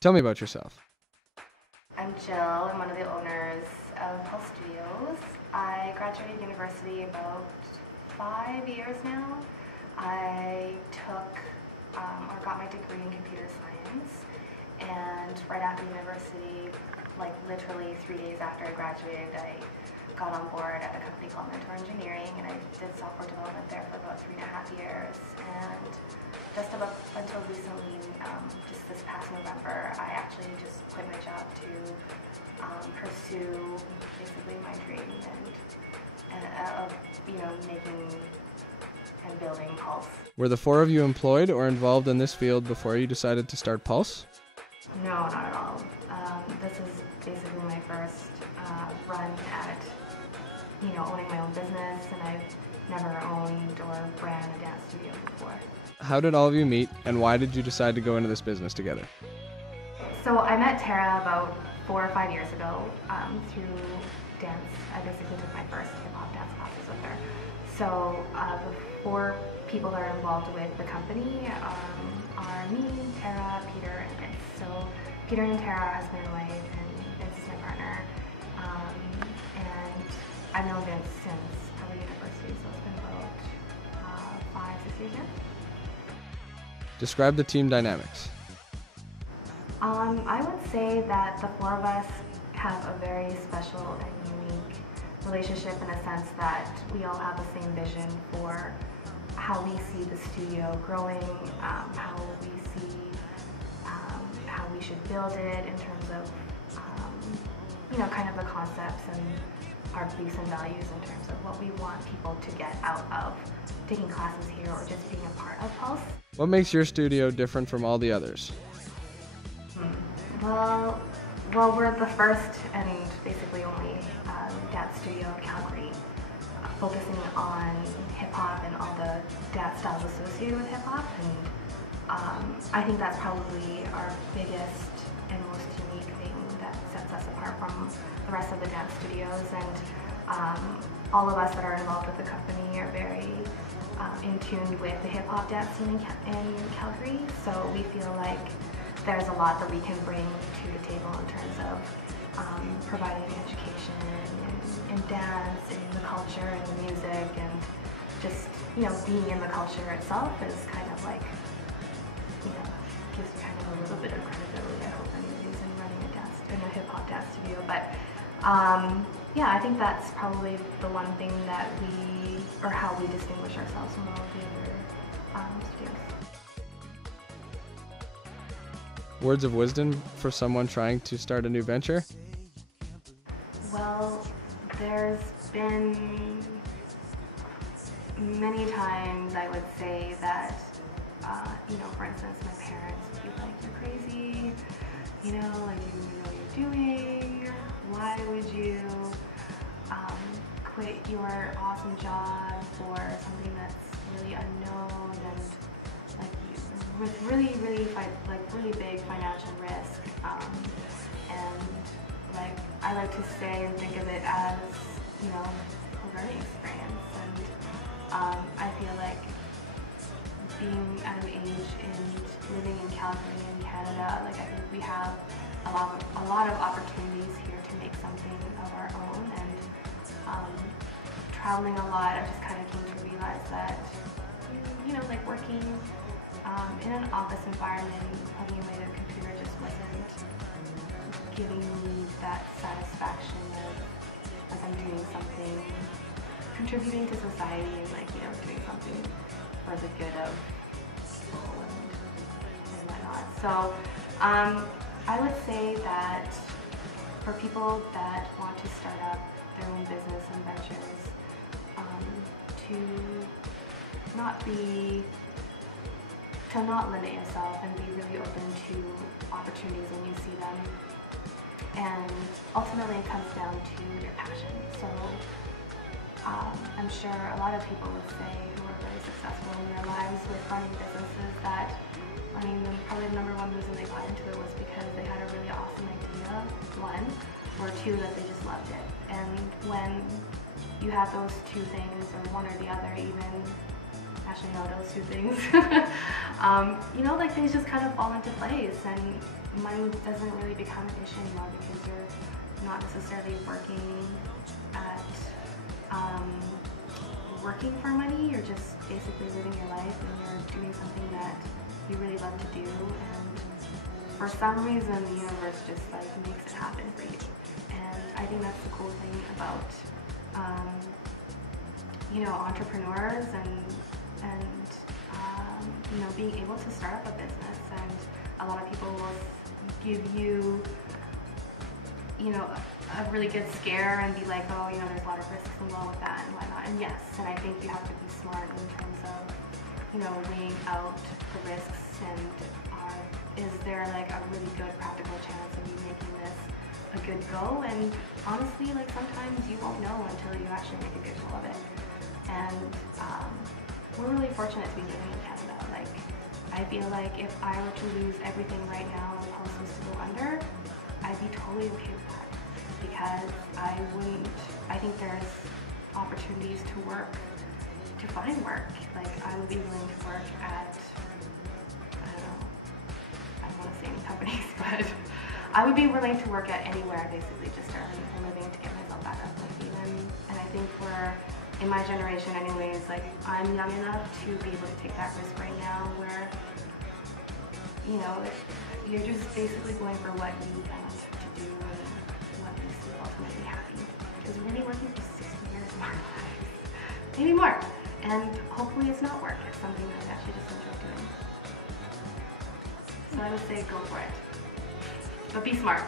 Tell me about yourself. I'm Jill. I'm one of the owners of Pulse Studios. I graduated university about 5 years now. I took or got my degree in computer science, and right after university, like literally 3 days after I graduated, I got on board at a company called Mentor Engineering, and I did software development there for about 3.5 years. And just about until recently, just this past November, I actually just quit my job to pursue basically my dream and of making and building Pulse. Were the four of you employed or involved in this field before you decided to start Pulse? No, not at all. This is basically my first run at owning my own business, and I've never owned or ran a dance studio before. How did all of you meet, and why did you decide to go into this business together? So I met Tara about 4 or 5 years ago through dance. I basically took my first hip-hop dance classes with her. So the four people that are involved with the company are me, Tara, Peter, and Vince. So Peter and Tara are husband and wife, and Vince is my partner. And I've known Vince since probably university, so it's been about 5-6 years now. Describe the team dynamics. I would say that the four of us have a very special and unique relationship in a sense that we all have the same vision for how we see the studio growing, how we see how we should build it in terms of kind of the concepts and our beliefs and values in terms of what we want people to get out of taking classes here or just being a part of Pulse. What makes your studio different from all the others? Well, we're the first and basically only dance studio in Calgary, focusing on hip-hop and all the dance styles associated with hip-hop, and I think that's probably our biggest and most unique thing that sets us apart from the rest of the dance studios. And all of us that are involved with the company are very in tune with the hip-hop dance scene in Calgary, so we feel like there's a lot that we can bring to the table in terms of providing education and dance and the culture and the music, and just being in the culture itself is kind of like gives you kind of a little bit of credibility. I hope anybody's in running in a hip hop dance studio, but yeah, I think that's probably the one thing that how we distinguish ourselves from all of the other studios. Words of wisdom for someone trying to start a new venture? Well, there's been many times I would say that, for instance, my parents would be like, "You're crazy, like you don't know what you're doing. Why would you quit your awesome job for something that's really unknown and with really big financial risk?" And I like to say and think of it as a learning experience. And I feel like being at an age and living in Calgary in Canada, I think we have a lot of opportunities here to make something of our own. And traveling a lot, I just kind of came to realize that working in an office environment, plugging away at a computer just wasn't giving me that satisfaction of I'm doing something, contributing to society, and doing something for the good of people and whatnot. So I would say that for people that want to start up their own business and ventures, to not limit yourself and be really open to opportunities when you see them. And ultimately it comes down to your passion. So I'm sure a lot of people would say who are very successful in their lives with running businesses that, probably the number one reason they got into it was because they had a really awesome idea, one, or two, that they just loved it. And when you have those two things, or one or the other even, passion, no, those two things. You know, like things just kind of fall into place, and money doesn't really become an issue anymore because you're not necessarily working for money. You're just basically living your life, and you're doing something that you really love to do, and for some reason the universe just like makes it happen for you. And I think that's the cool thing about you know, entrepreneurs and you know, being able to start up a business. And a lot of people will give you, you know, a really good scare and be like, oh, you know, there's a lot of risks involved with that and whatnot. And yes, and I think you have to be smart in terms of, you know, weighing out the risks and is there like a really good practical chance of you making this a good go? And honestly, like sometimes you won't know until you actually make a good go of it. And we're really fortunate to be living in Canada. Like, I feel like if I were to lose everything right now and the house was to go under, I'd be totally okay with that, because I think there's opportunities to work, to find work. Like, I would be willing to work at, I don't know, I don't want to say any companies, but I would be willing to work at anywhere, basically, just to earn a living, to get myself back up my feet. And I think we're, in my generation anyways, like, I'm young enough to be able to take that risk right now, where, you know, you're just basically going for what you want to do and what makes you ultimately happy. Because really working for 60 years of our lives, maybe more. And hopefully it's not work, it's something that I actually just enjoy doing. So I would say go for it. But be smart.